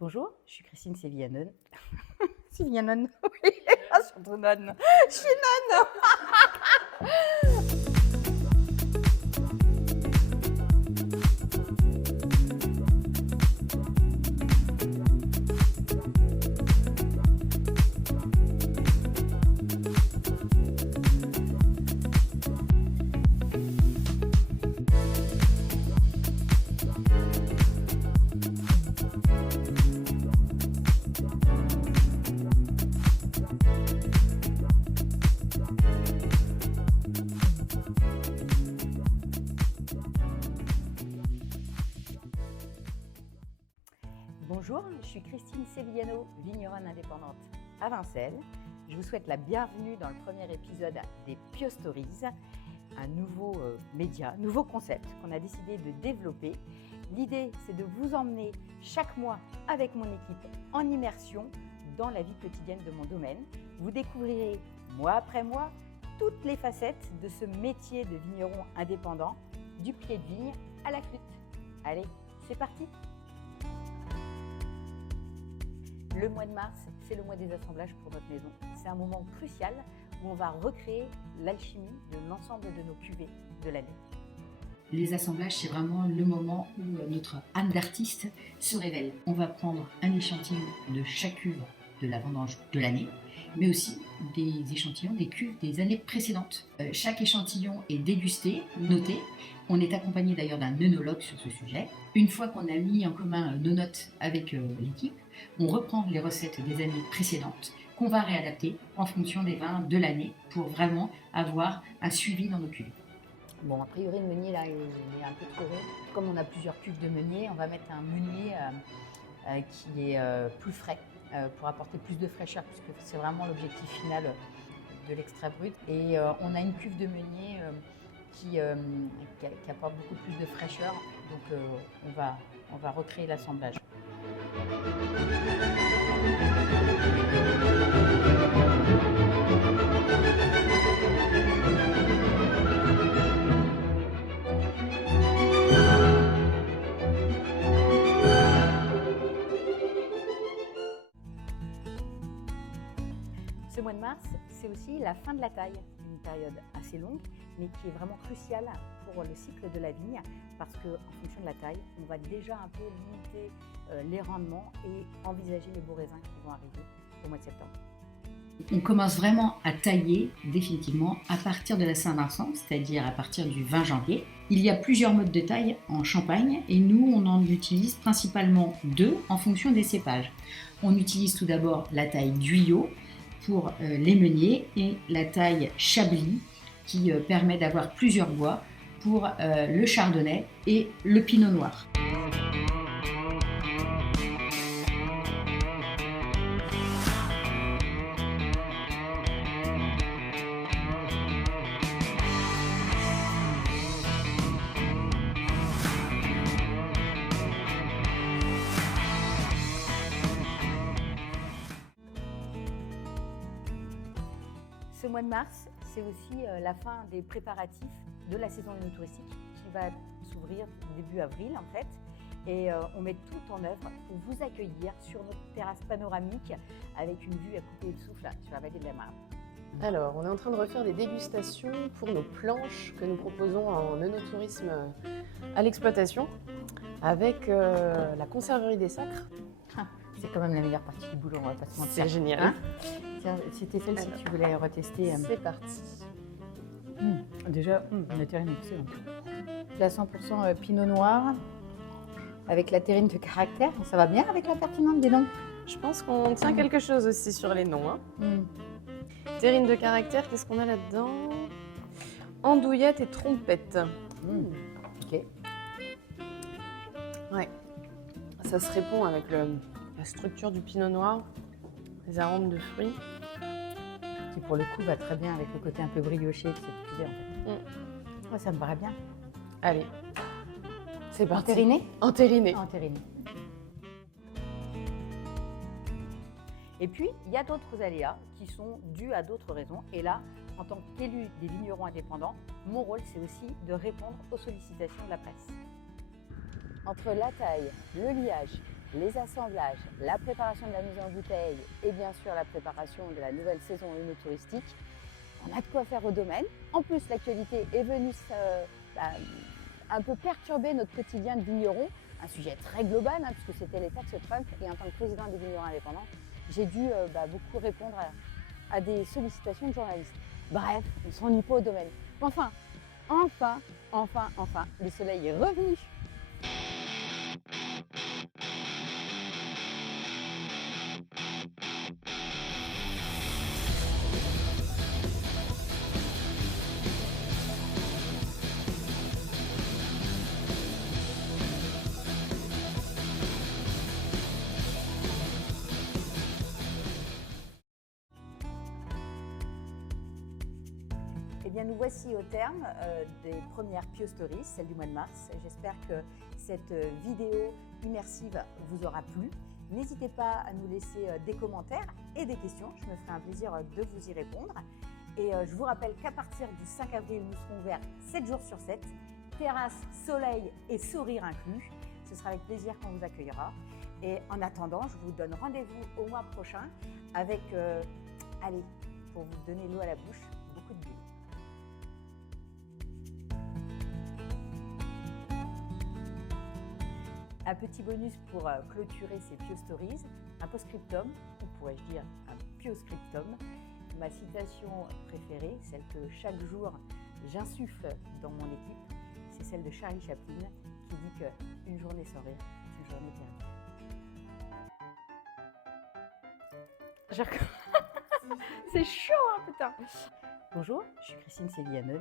Bonjour, je suis Christine Sévillanon. Sévillanon, oui, surtout nonne. Je suis nonne. Bonjour, je suis Christine Sévillano, vigneronne indépendante à Vincennes. Je vous souhaite la bienvenue dans le premier épisode des Piostories, un nouveau média, nouveau concept qu'on a décidé de développer. L'idée, c'est de vous emmener chaque mois avec mon équipe en immersion dans la vie quotidienne de mon domaine. Vous découvrirez mois après mois toutes les facettes de ce métier de vigneron indépendant, du pied de vigne à la flûte. Allez, c'est parti! Le mois de mars, c'est le mois des assemblages pour notre maison. C'est un moment crucial où on va recréer l'alchimie de l'ensemble de nos cuvées de l'année. Les assemblages, c'est vraiment le moment où notre âme d'artiste se révèle. On va prendre un échantillon de chaque cuve de la vendange de l'année, mais aussi des échantillons des cuves des années précédentes. Chaque échantillon est dégusté, noté. On est accompagné d'ailleurs d'un œnologue sur ce sujet. Une fois qu'on a mis en commun nos notes avec l'équipe, on reprend les recettes des années précédentes qu'on va réadapter en fonction des vins de l'année pour vraiment avoir un suivi dans nos cuves. Bon, a priori, le meunier, là, il est un peu trop rond. Comme on a plusieurs cuves de meunier, on va mettre un meunier qui est plus frais pour apporter plus de fraîcheur, puisque c'est vraiment l'objectif final de l'extrait brut. Et on a une cuve de meunier qui apporte beaucoup plus de fraîcheur. Donc, on va recréer l'assemblage. Ce mois de mars, c'est aussi la fin de la taille, une période assez longue, mais qui est vraiment cruciale pour le cycle de la vigne, parce qu'en fonction de la taille, on va déjà un peu limiter les rendements et envisager les beaux raisins qui vont arriver au mois de septembre. On commence vraiment à tailler définitivement à partir de la Saint-Vincent, c'est-à-dire à partir du 20 janvier. Il y a plusieurs modes de taille en Champagne et nous, on en utilise principalement deux en fonction des cépages. On utilise tout d'abord la taille Guyot pour les meuniers et la taille Chablis qui permet d'avoir plusieurs bois pour le chardonnay et le pinot noir. Ce mois de mars, c'est aussi la fin des préparatifs de la saison œnotouristique qui va s'ouvrir début avril en fait. Et on met tout en œuvre pour vous accueillir sur notre terrasse panoramique avec une vue à couper le souffle sur la vallée de la Marne. Alors, on est en train de refaire des dégustations pour nos planches que nous proposons en œnotourisme à l'exploitation avec la conserverie des Sacres. C'est quand même la meilleure partie du boulot, on va pas se mentir. C'est génial. Hein, tiens, c'était celle-ci que tu voulais retester. C'est parti. Déjà, la terrine est excellente. La 100% pinot noir avec la terrine de caractère. Ça va bien avec la pertinente des noms? Je pense qu'on tient quelque chose aussi sur les noms. Terrine de caractère, qu'est-ce qu'on a là-dedans? Andouillette et trompette. Ok. Ouais. Ça se répond avec la structure du pinot noir, les arômes de fruits. Qui pour le coup va très bien avec le côté un peu brioché de cette cuvée en fait. Ouais, ça me paraît bien. Allez, c'est parti. Entériné? Entériné. Entériné. Et puis, il y a d'autres aléas qui sont dus à d'autres raisons. Et là, en tant qu'élu des vignerons indépendants, mon rôle, c'est aussi de répondre aux sollicitations de la presse. Entre la taille, le liage les assemblages, la préparation de la mise en bouteille et bien sûr la préparation de la nouvelle saison œnotouristique. On a de quoi faire au domaine. En plus, l'actualité est venue un peu perturber notre quotidien de vigneron. Un sujet très global, puisque c'était les taxes Trump. Et en tant que président des vignerons indépendants, j'ai dû beaucoup répondre à des sollicitations de journalistes. Bref, on ne s'ennuie pas au domaine. Enfin, le soleil est revenu. Eh bien, nous voici au terme des premières Pio Stories, celle du mois de mars. J'espère que cette vidéo immersive vous aura plu. N'hésitez pas à nous laisser des commentaires et des questions. Je me ferai un plaisir de vous y répondre. Et je vous rappelle qu'à partir du 5 avril, nous serons ouverts 7 jours sur 7. Terrasse, soleil et sourire inclus. Ce sera avec plaisir qu'on vous accueillera. Et en attendant, je vous donne rendez-vous au mois prochain avec, allez, pour vous donner l'eau à la bouche, beaucoup de bulles. Un petit bonus pour clôturer ces Pio Stories, un post-scriptum, ou pourrais-je dire un Pio-scriptum, ma citation préférée, celle que chaque jour j'insuffle dans mon équipe, c'est celle de Charlie Chaplin qui dit qu'une journée sans rire, c'est une journée perdue. C'est chaud, hein, putain. Bonjour, je suis Christine Sévillanon.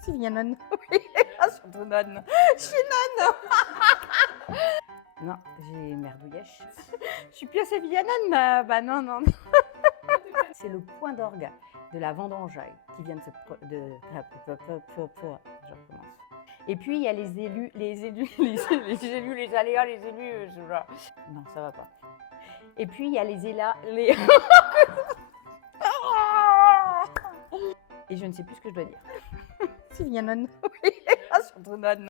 Sévillanon, oui, surtout nonne. Je suis nonne. Non, j'ai merdouillèche. Je suis Pio Sévillanon, bah non. C'est le point d'orgue de la vendange qui vient de se... Je recommence. Et puis, il y a les élus, les aléas, les élus... Non, ça va pas. Et puis, il y a les Et je ne sais plus ce que je dois dire. Sévillanon, oui, surtout nonne.